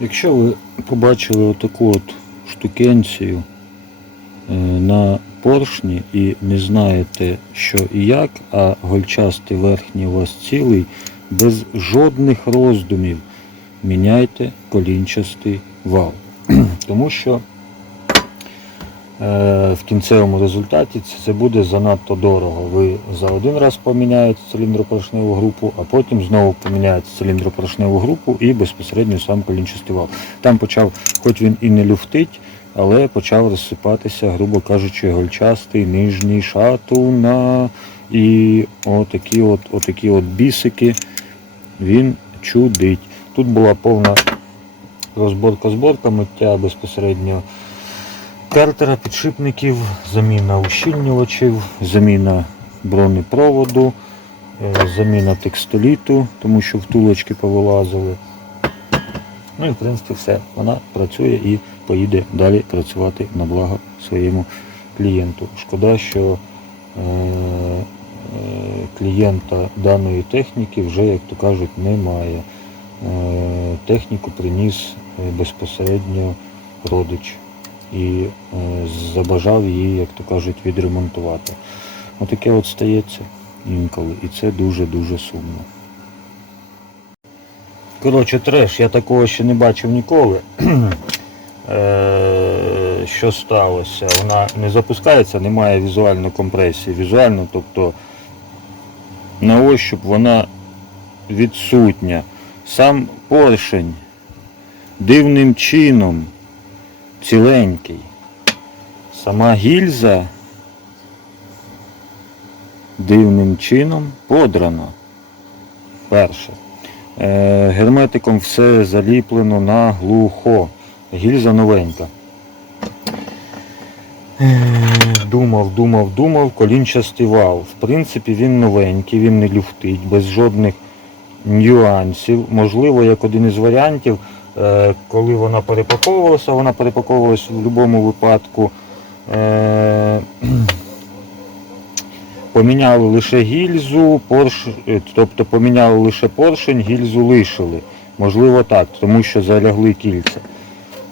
Якщо ви побачили отаку от штукенцію е, на поршні і не знаєте, що і як, а гольчастий верхній у вас цілий, без жодних роздумів міняйте колінчастий вал. Тому що в кінцевому результаті це- буде занадто дорого. Ви за один раз поміняєте циліндропоршневу групу, а потім знову поміняєте циліндропоршневу групу і безпосередньо сам колінчастий вал. Там почав, хоч він і не люфтить, але почав розсипатися, грубо кажучи, гольчастий нижній шатуна і отакі от, отакі от бісики він чудить. Тут була повна розборка-зборка, миття безпосередньо картера, підшипників, заміна ущільнювачів, заміна бронепроводу, е, заміна текстоліту, тому що втулочки повилазили. Ну і в принципі все. Вона працює і поїде далі працювати на благо своєму клієнту. Шкода, що е, е, клієнта даної техніки вже, як то кажуть, немає. Техніку приніс безпосередньо родич і е, забажав її, як то кажуть, відремонтувати. Отаке от стається інколи, і це дуже-дуже сумно. Коротше, треш, я такого ще не бачив ніколи. Е, Що сталося? Вона не запускається, немає візуально компресії. Візуально, тобто на ощуп вона відсутня. Сам поршень дивним чином ціленький. Сама гільза дивним чином подрана. Перше. Е, герметиком все заліплено наглухо. Гільза новенька. Е, Думав, думав, думав, колінчастий вал. В принципі, він новенький, він не люфтить, без жодних нюансів. Можливо, як один із варіантів, коли вона перепаковувалася, вона перепаковувалася в будь-якому випадку. е, Поміняли лише гільзу, порш... е, тобто поміняли лише поршень, гільзу лишили. Можливо так, тому що залягли кільця.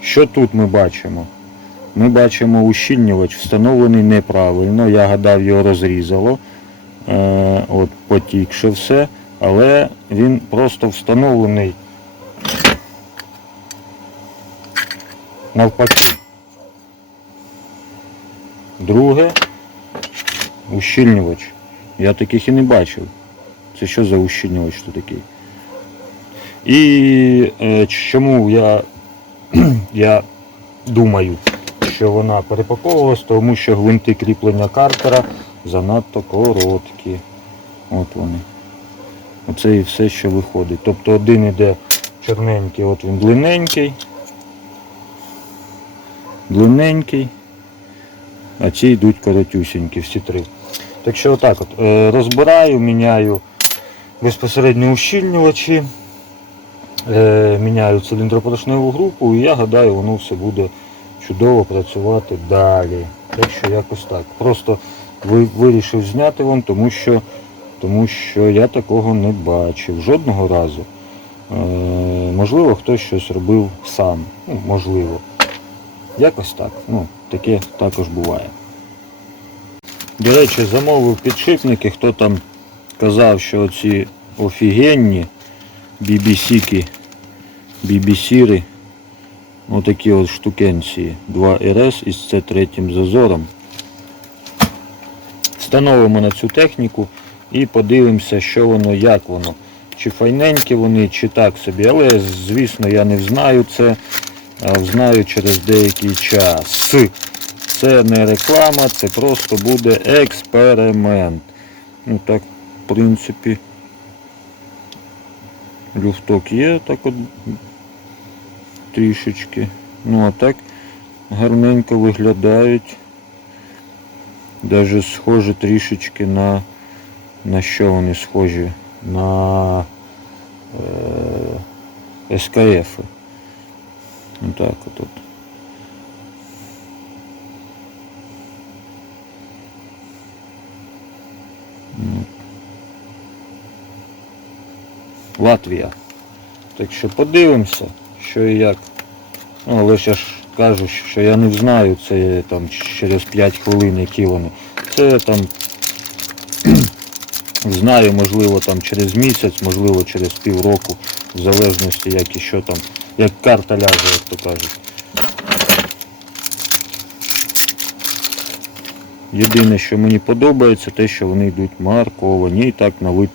Що тут ми бачимо? Ми бачимо ущільнювач встановлений неправильно. Я гадав, його розрізало. Е, от потікше все, але він просто встановлений навпаки. Друге, ущільнювач. Я таких і не бачив. Це що за ущільнювач тут такий? І е, чому я, я думаю, що вона перепаковувалась, тому що гвинти кріплення картера занадто короткі. От вони. Оце і все, що виходить. Тобто один іде чорненький, от він длинненький. Длинненький. А ці йдуть коротюсінькі, всі три. Так що отак от. е, Розбираю, міняю безпосередньо ущільнювачі, е, міняю циліндропорошневу групу і я гадаю, воно все буде чудово працювати далі. Так що якось так. Просто вирішив зняти вам, тому що, тому що я такого не бачив жодного разу. Е, можливо, хтось щось робив сам. Ну, можливо. Якось так. Ну, таке також буває. До речі, замовив підшипники, хто там казав, що ці офігенні BBC-ки, BBC-ри, отакі от штукенції 2 РС із c 3 зазором. Встановимо на цю техніку і подивимося, що воно, як воно. Чи файненькі вони, чи так собі. Але, звісно, я не знаю це, знаю через деякий час. Це не реклама, це просто буде експеримент. Ну так, в принципі, люфток є так от трішечки. Ну а так гарненько виглядають. Даже схоже трішечки на на що вони схожі? На е, СКФ. Отак от. от. Латвія. Так що подивимося, що і як. Ну, але ж я ж кажу, що я не знаю, це там через 5 хвилин, які вони. Це там знаю, можливо, там через місяць, можливо, через півроку, в залежності, як і що там, як карта ляже, як то кажуть. Єдине, що мені подобається, те, що вони йдуть марковані і так на вид,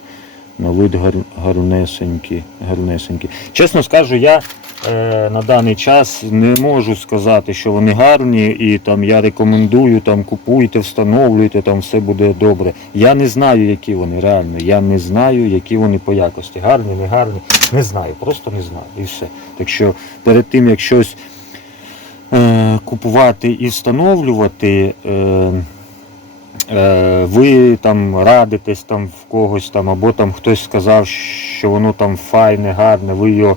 на вид гар, гарнесенькі, гарнесенькі. Чесно скажу, я на даний час не можу сказати, що вони гарні, і там я рекомендую там купуйте, встановлюйте, там все буде добре. Я не знаю, які вони реально. Я не знаю, які вони по якості. Гарні, не гарні. Не знаю, просто не знаю. І все. Так що перед тим, як щось е, купувати і встановлювати. Е, е, ви там радитесь там в когось там, або там хтось сказав, що воно там файне, гарне, ви його е,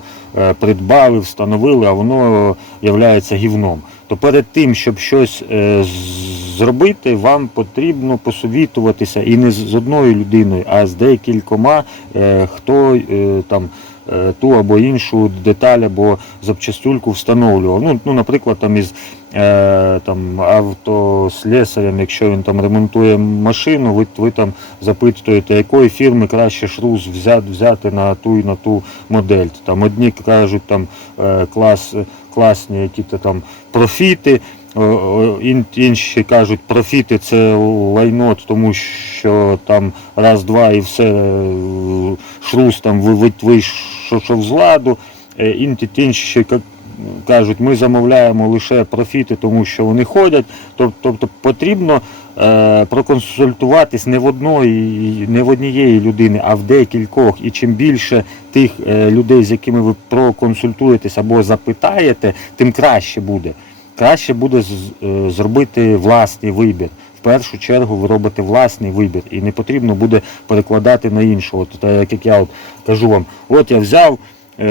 придбали, встановили, а воно є гівном. То перед тим, щоб щось е, зробити, вам потрібно посовітуватися і не з одною людиною, а з декількома, е, хто е, там е, ту або іншу деталь або запчастюльку встановлював. Ну, ну наприклад, там із е, там, автослесарем, якщо він там ремонтує машину, ви, ви там запитуєте, якої фірми краще шрус взяти, взяти на ту і на ту модель. Там одні кажуть там е, клас, класні які-то там профіти. Інші кажуть, профіти це лайно, тому що там раз-два і все е, шрус там ви- вийшов з ладу. Е, Інші ка- кажуть, ми замовляємо лише профіти, тому що вони ходять. Тоб- Тобто потрібно е, проконсультуватись не в одної, не в однієї людини, а в декількох. І чим більше тих е, людей, з якими ви проконсультуєтесь або запитаєте, тим краще буде. Краще буде е, зробити власний вибір. В першу чергу ви робите власний вибір, і не потрібно буде перекладати на іншого. Так як я от кажу вам, от я взяв. е,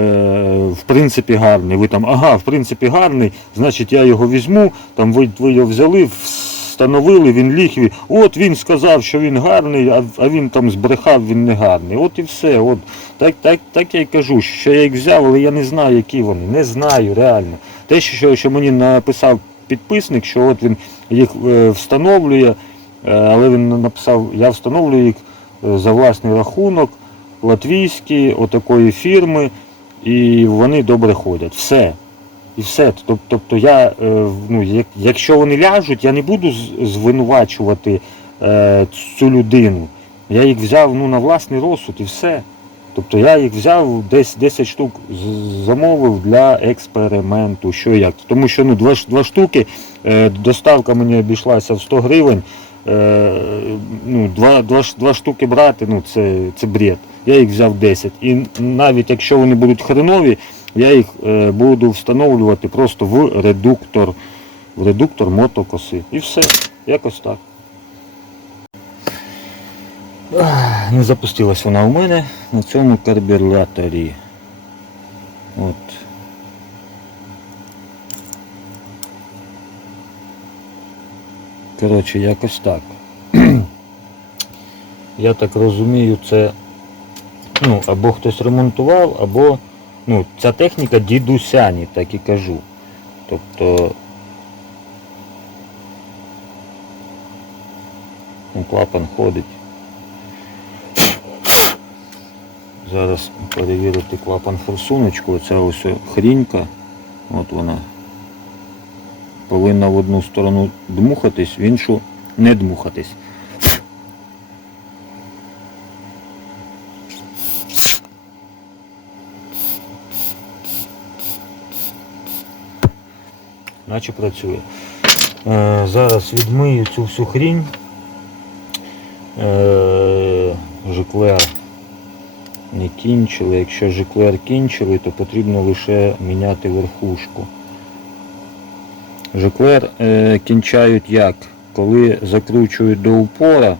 В принципі гарний. Ви там, ага, в принципі гарний, значить я його візьму, там ви, ви його взяли, встановили, він ліг, от він сказав, що він гарний, а, а він там збрехав, він не гарний. От і все. От, так, так, так я й кажу, що я їх взяв, але я не знаю, які вони. Не знаю реально. Те, що, що мені написав підписник, що от він їх е, встановлює, е, але він написав, я встановлюю їх е, за власний рахунок, латвійські, отакої фірми, і вони добре ходять. Все. І все. Тобто я, ну, якщо вони ляжуть, я не буду звинувачувати цю людину. Я їх взяв ну, на власний розсуд і все. Тобто я їх взяв десь 10 штук замовив для експерименту. Що як. Тому що ну, два, два штуки, е, доставка мені обійшлася в 100 гривень. Е, ну, два, два, два штуки брати, ну це, це бред. Я їх взяв 10. І навіть якщо вони будуть хренові, я їх е, буду встановлювати просто в редуктор, в редуктор мотокоси. І все. Якось так. Не запустилась вона у мене на цьому карбюраторі. От. Коротше, якось так. Я так розумію, це ну, або хтось ремонтував, або ну, ця техніка дідусяні, так і кажу. Тобто ну, клапан ходить. Зараз перевірити клапан форсуночку. Оця ось хрінька. От вона повинна в одну сторону дмухатись, в іншу не дмухатись. Наче працює. Е, зараз відмию цю всю хрінь. Е, жиклер не кінчили. Якщо жиклер кінчили, то потрібно лише міняти верхушку. Жиклер е, кінчають як? Коли закручують до упора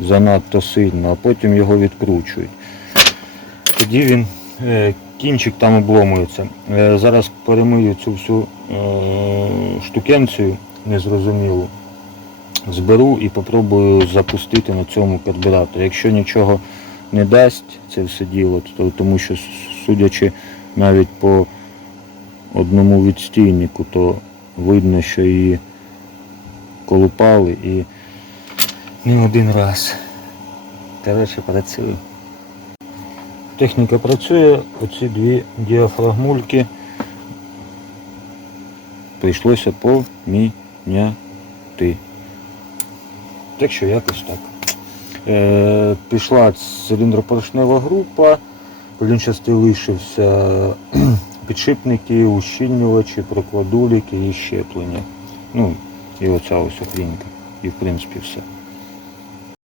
занадто сильно, а потім його відкручують. Тоді він е, кінчик там обломується. Е, зараз перемию цю всю е, штукенцію незрозумілу. Зберу і попробую запустити на цьому карбюраторі. Якщо нічого не дасть це все діло, тому що судячи навіть по одному відстійнику, то видно, що її колупали і не один раз. Коротше, працює. Техніка працює, оці дві діафрагмульки прийшлося поміняти. Так що якось так. Е, пішла циліндропорошнева група, колінчастий лишився підшипники, ущільнювачі, прокладуліки і щеплення. Ну, і оця ось охрінка. І в принципі все.